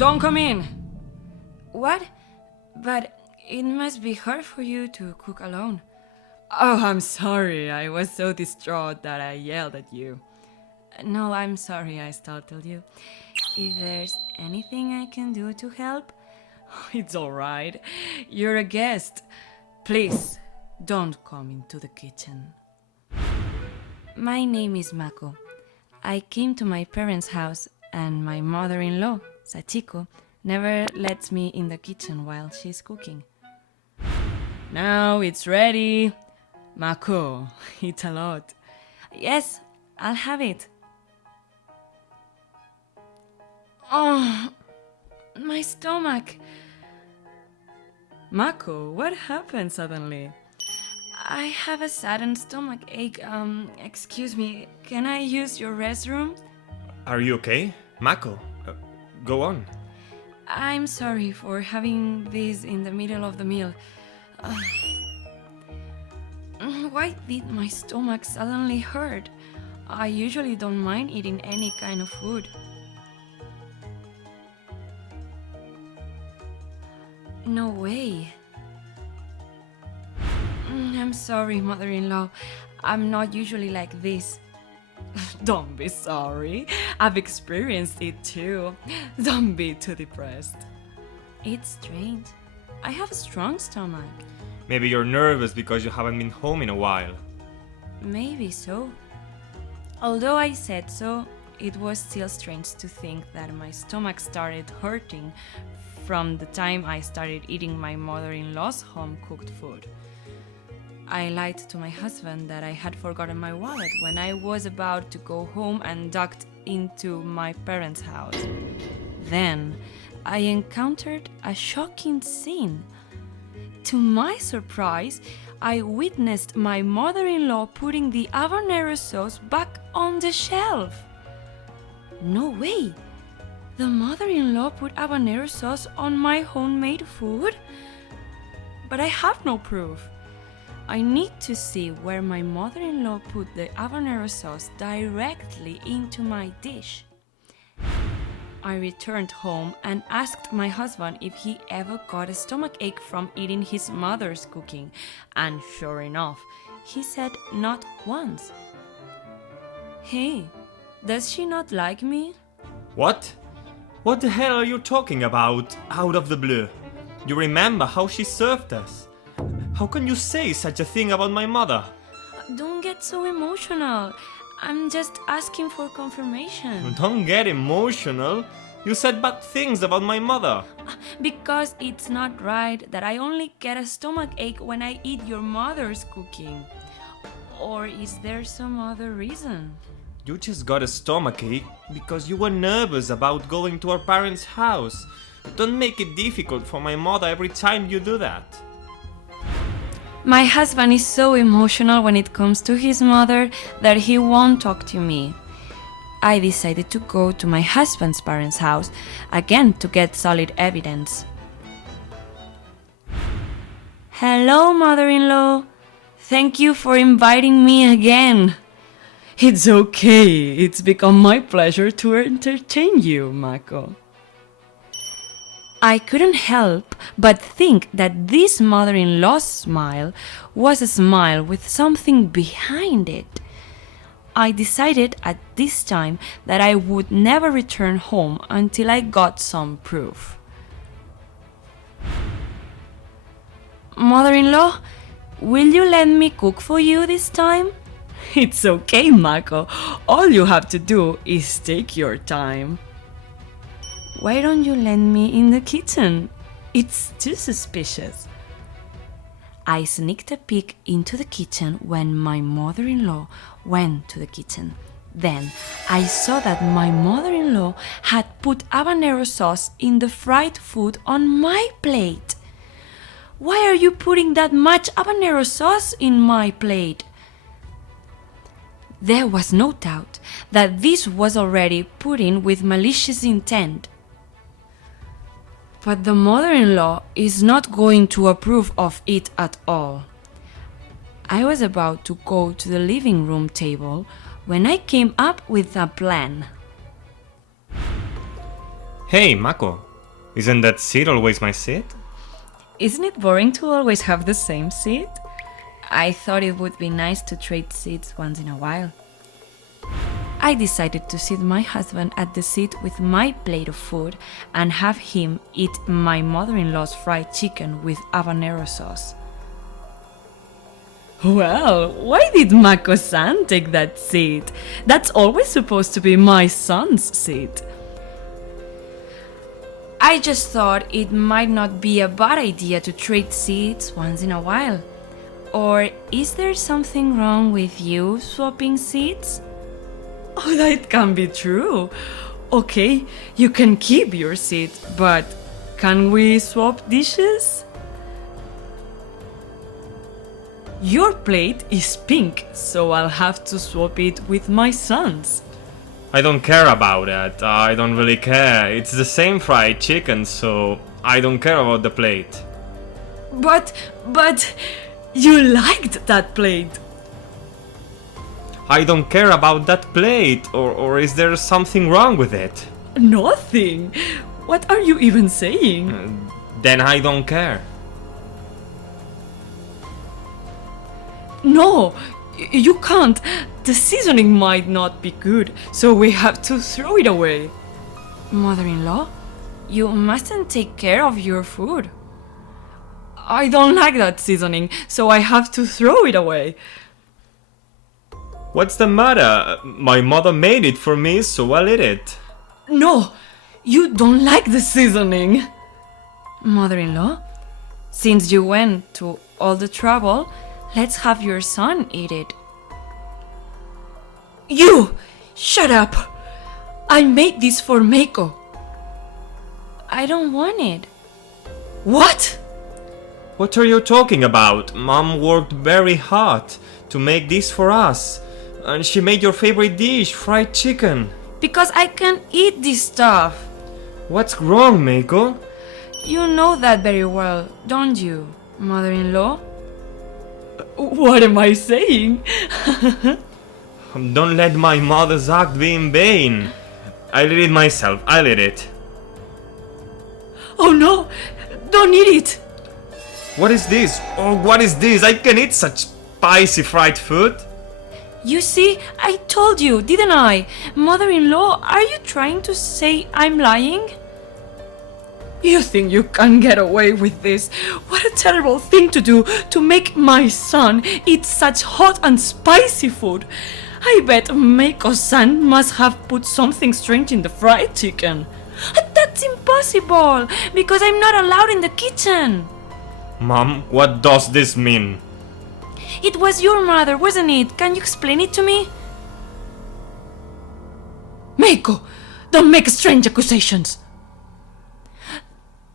Don't come in! What? But it must be hard for you to cook alone. Oh, I'm sorry. I was so distraught that I yelled at you. No, I'm sorry I startled you. If there's anything I can do to help, it's all right. You're a guest. Please, don't come into the kitchen. My name is Mako. I came to my parents' house and my mother-in-law, Sachiko, never lets me in the kitchen while she's cooking. Now it's ready. Mako, eat a lot. Yes, I'll have it. Oh, my stomach. Mako, what happened suddenly? I have a sudden stomach ache. Excuse me, can I use your restroom? Are you okay? Mako, go on. I'm sorry for having this in the middle of the meal. Why did my stomach suddenly hurt? I usually don't mind eating any kind of food. No way. I'm sorry, mother-in-law. I'm not usually like this. Don't be sorry. I've experienced it too. Don't be too depressed. It's strange. I have a strong stomach. Maybe you're nervous because you haven't been home in a while. Maybe so. Although I said so, it was still strange to think that my stomach started hurting from the time I started eating my mother-in-law's home-cooked food. I lied to my husband that I had forgotten my wallet when I was about to go home and ducked into my parents' house. Then I encountered a shocking scene. To my surprise, I witnessed my mother-in-law putting the habanero sauce back on the shelf. No way! The mother-in-law put habanero sauce on my homemade food? But I have no proof. I need to see where my mother-in-law put the habanero sauce directly into my dish. I returned home and asked my husband if he ever got a stomachache from eating his mother's cooking, and sure enough, he said not once. Hey, does she not like me? What? What the hell are you talking about, out of the blue? You remember how she served us? How can you say such a thing about my mother? Don't get so emotional. I'm just asking for confirmation. Don't get emotional. You said bad things about my mother. Because it's not right that I only get a stomachache when I eat your mother's cooking. Or is there some other reason? You just got a stomachache because you were nervous about going to our parents' house. Don't make it difficult for my mother every time you do that. My husband is so emotional when it comes to his mother that he won't talk to me. I decided to go to my husband's parents' house again to get solid evidence. Hello, mother-in-law. Thank you for inviting me again. It's okay. It's become my pleasure to entertain you, Mako. I couldn't help but think that this mother-in-law's smile was a smile with something behind it. I decided at this time that I would never return home until I got some proof. Mother-in-law, will you let me cook for you this time? It's okay, Mako. All you have to do is take your time. Why don't you let me in the kitchen? It's too suspicious. I sneaked a peek into the kitchen when my mother-in-law went to the kitchen. Then I saw that my mother-in-law had put habanero sauce in the fried food on my plate. Why are you putting that much habanero sauce in my plate? There was no doubt that this was already put in with malicious intent. But the mother-in-law is not going to approve of it at all. I was about to go to the living room table when I came up with a plan. Hey, Mako, Isn't that seat always my seat? Isn't it boring to always have the same seat? I thought it would be nice to trade seats once in a while. I decided to sit my husband at the seat with my plate of food and have him eat my mother-in-law's fried chicken with habanero sauce. Well, why did Mako-san take that seat? That's always supposed to be my son's seat. I just thought it might not be a bad idea to trade seats once in a while. Or is there something wrong with you swapping seats? Oh, that can be true. Okay, you can keep your seat, but can we swap dishes? Your plate is pink, so I'll have to swap it with my son's. I don't care about that. I don't really care. It's the same fried chicken, so I don't care about the plate. But you liked that plate. I don't care about that plate, or is there something wrong with it? Nothing. What are you even saying? Then I don't care. No, you can't. The seasoning might not be good, so we have to throw it away. Mother-in-law, you mustn't take care of your food. I don't like that seasoning, so I have to throw it away. What's the matter? My mother made it for me, so I'll eat it. No, you don't like the seasoning. Mother-in-law, since you went to all the trouble, let's have your son eat it. You! Shut up! I made this for Meiko. I don't want it. What? What are you talking about? Mom worked very hard to make this for us. And she made your favorite dish, fried chicken. Because I can't eat this stuff. What's wrong, Meiko? You know that very well, don't you, mother-in-law? What am I saying? Don't let my mother's act be in vain. I'll eat it myself. I'll eat it. Oh no! Don't eat it! What is this? Oh, what is this? I can eat such spicy fried food. You see, I told you, didn't I? Mother-in-law, are you trying to say I'm lying? You think you can get away with this? What a terrible thing to do, to make my son eat such hot and spicy food. I bet Meiko-san must have put something strange in the fried chicken. That's impossible, because I'm not allowed in the kitchen. Mom, what does this mean? It was your mother, wasn't it? Can you explain it to me? Meiko, don't make strange accusations.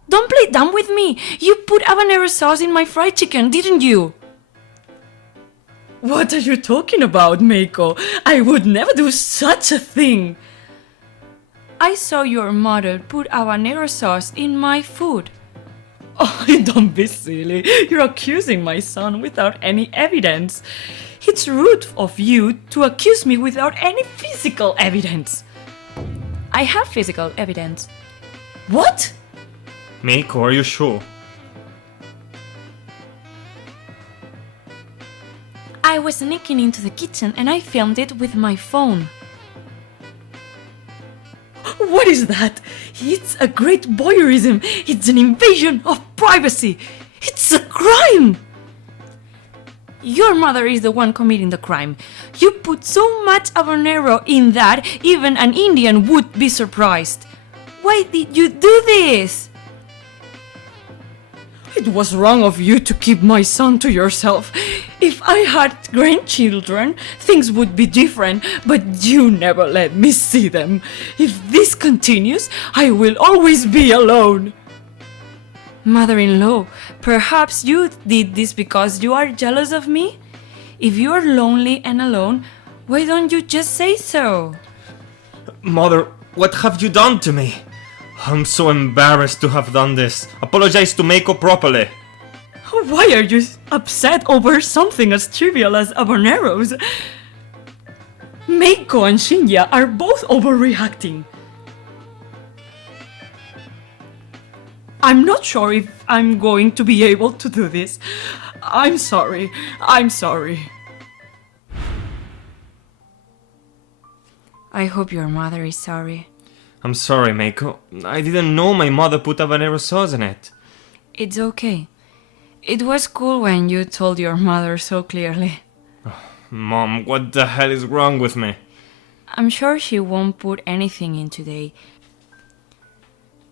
Don't play dumb with me. You put habanero sauce in my fried chicken, didn't you? What are you talking about, Meiko? I would never do such a thing. I saw your mother put habanero sauce in my food. Oh, don't be silly. You're accusing my son without any evidence. It's rude of you to accuse me without any physical evidence. I have physical evidence. What? Meiko, are you sure? I was sneaking into the kitchen and I filmed it with my phone. What is that? It's a great voyeurism. It's an invasion of privacy. It's a crime. Your mother is the one committing the crime. You put so much habanero in that even an Indian would be surprised. Why did you do this? It was wrong of you to keep my son to yourself. If I had grandchildren, things would be different, but you never let me see them. If this continues, I will always be alone. Mother-in-law, perhaps you did this because you are jealous of me? If you are lonely and alone, why don't you just say so? Mother, what have you done to me? I'm so embarrassed to have done this. Apologize to Meiko properly. Why are you upset over something as trivial as habaneros? Meiko and Shinya are both overreacting. I'm not sure if I'm going to be able to do this. I'm sorry. I'm sorry. I hope your mother is sorry. I'm sorry, Meiko. I didn't know my mother put habanero sauce in it. It's okay. It was cool when you told your mother so clearly. Mom, what the hell is wrong with me? I'm sure she won't put anything in today.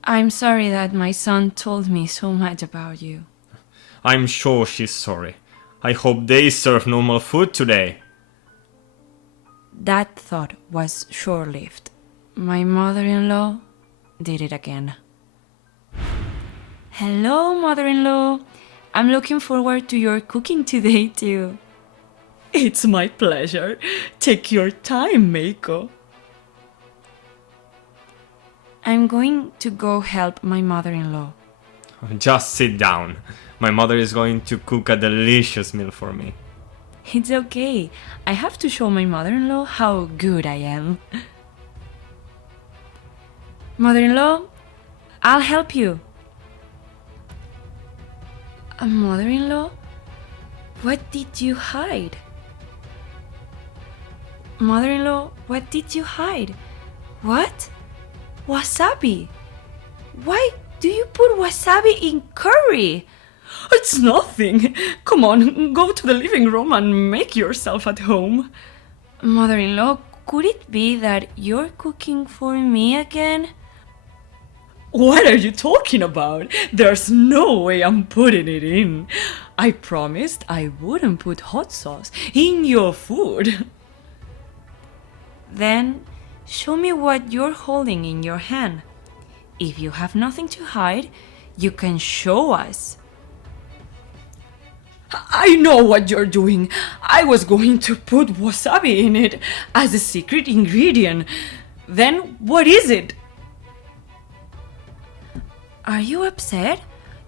I'm sorry that my son told me so much about you. I'm sure she's sorry. I hope they serve normal food today. That thought was short-lived. My mother-in-law did it again. Hello, mother-in-law. I'm looking forward to your cooking today, too. It's my pleasure. Take your time, Meiko. I'm going to go help my mother-in-law. Just sit down. My mother is going to cook a delicious meal for me. It's okay. I have to show my mother-in-law how good I am. Mother-in-law, I'll help you. Mother-in-law, what did you hide? Mother-in-law, what did you hide? What? Wasabi? Why do you put wasabi in curry? It's nothing. Come on, go to the living room and make yourself at home. Mother-in-law, could it be that you're cooking for me again? What are you talking about? There's no way I'm putting it in. I promised I wouldn't put hot sauce in your food. Then show me what you're holding in your hand. If you have nothing to hide, you can show us. I know what you're doing. I was going to put wasabi in it as a secret ingredient. Then what is it? Are you upset?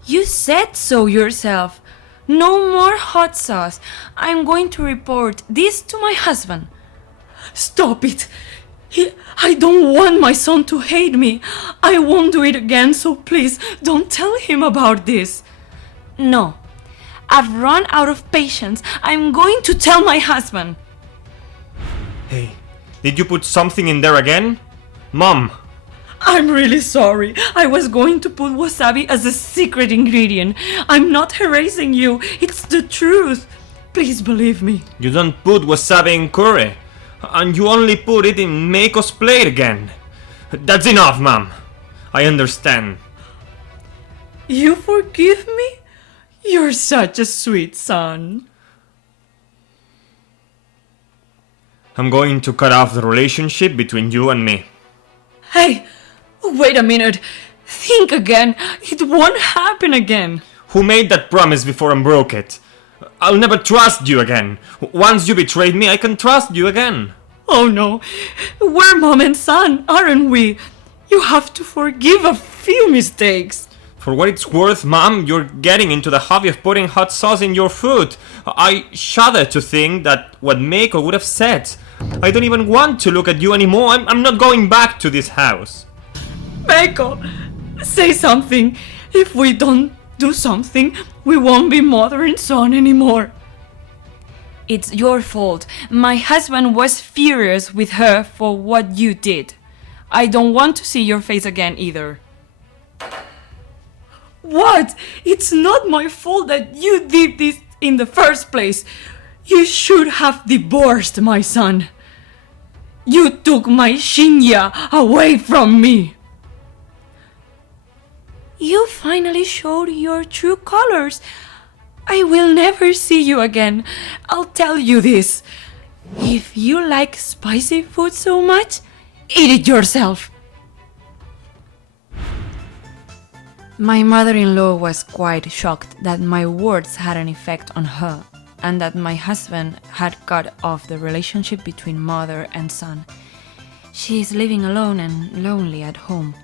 You said so yourself. No more hot sauce. I'm going to report this to my husband. Stop it. I don't want my son to hate me. I won't do it again, so please don't tell him about this. No. I've run out of patience. I'm going to tell my husband. Hey, did you put something in there again? Mom! I'm really sorry. I was going to put wasabi as a secret ingredient. I'm not harassing you. It's the truth. Please believe me. You don't put wasabi in curry. And you only put it in Meiko's plate again. That's enough, Mom. I understand. You forgive me? You're such a sweet son. I'm going to cut off the relationship between you and me. Hey, wait a minute. Think again. It won't happen again. Who made that promise before and broke it? I'll never trust you again. Once you betrayed me, I can trust you again. Oh no. We're mom and son, aren't we? You have to forgive a few mistakes. For what it's worth, Mom, you're getting into the hobby of putting hot sauce in your food. I shudder to think that what Meiko would have said. I don't even want to look at you anymore. I'm not going back to this house. Meiko, say something. If we don't do something, we won't be mother and son anymore. It's your fault. My husband was furious with her for what you did. I don't want to see your face again either. What? It's not my fault that you did this in the first place. You should have divorced my son. You took my Shinya away from me. You finally showed your true colors. I will never see you again. I'll tell you this. If you like spicy food so much, eat it yourself. My mother-in-law was quite shocked that my words had an effect on her and that my husband had cut off the relationship between mother and son. She is living alone and lonely at home.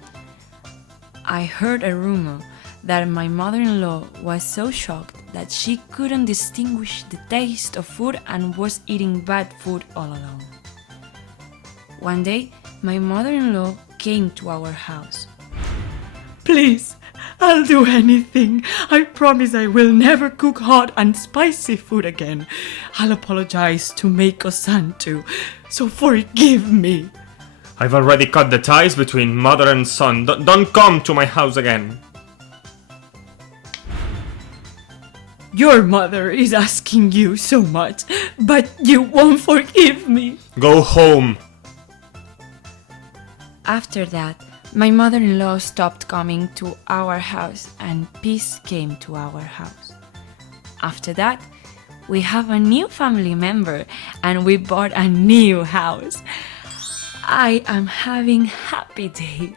I heard a rumor that my mother-in-law was so shocked that she couldn't distinguish the taste of food and was eating bad food all alone. One day, my mother-in-law came to our house. Please, I'll do anything. I promise I will never cook hot and spicy food again. I'll apologize to Meiko-san too, so forgive me. I've already cut the ties between mother and son. Don't come to my house again. Your mother is asking you so much, but you won't forgive me. Go home. After that, my mother-in-law stopped coming to our house and peace came to our house. After that, we have a new family member and we bought a new house. I am having happy days.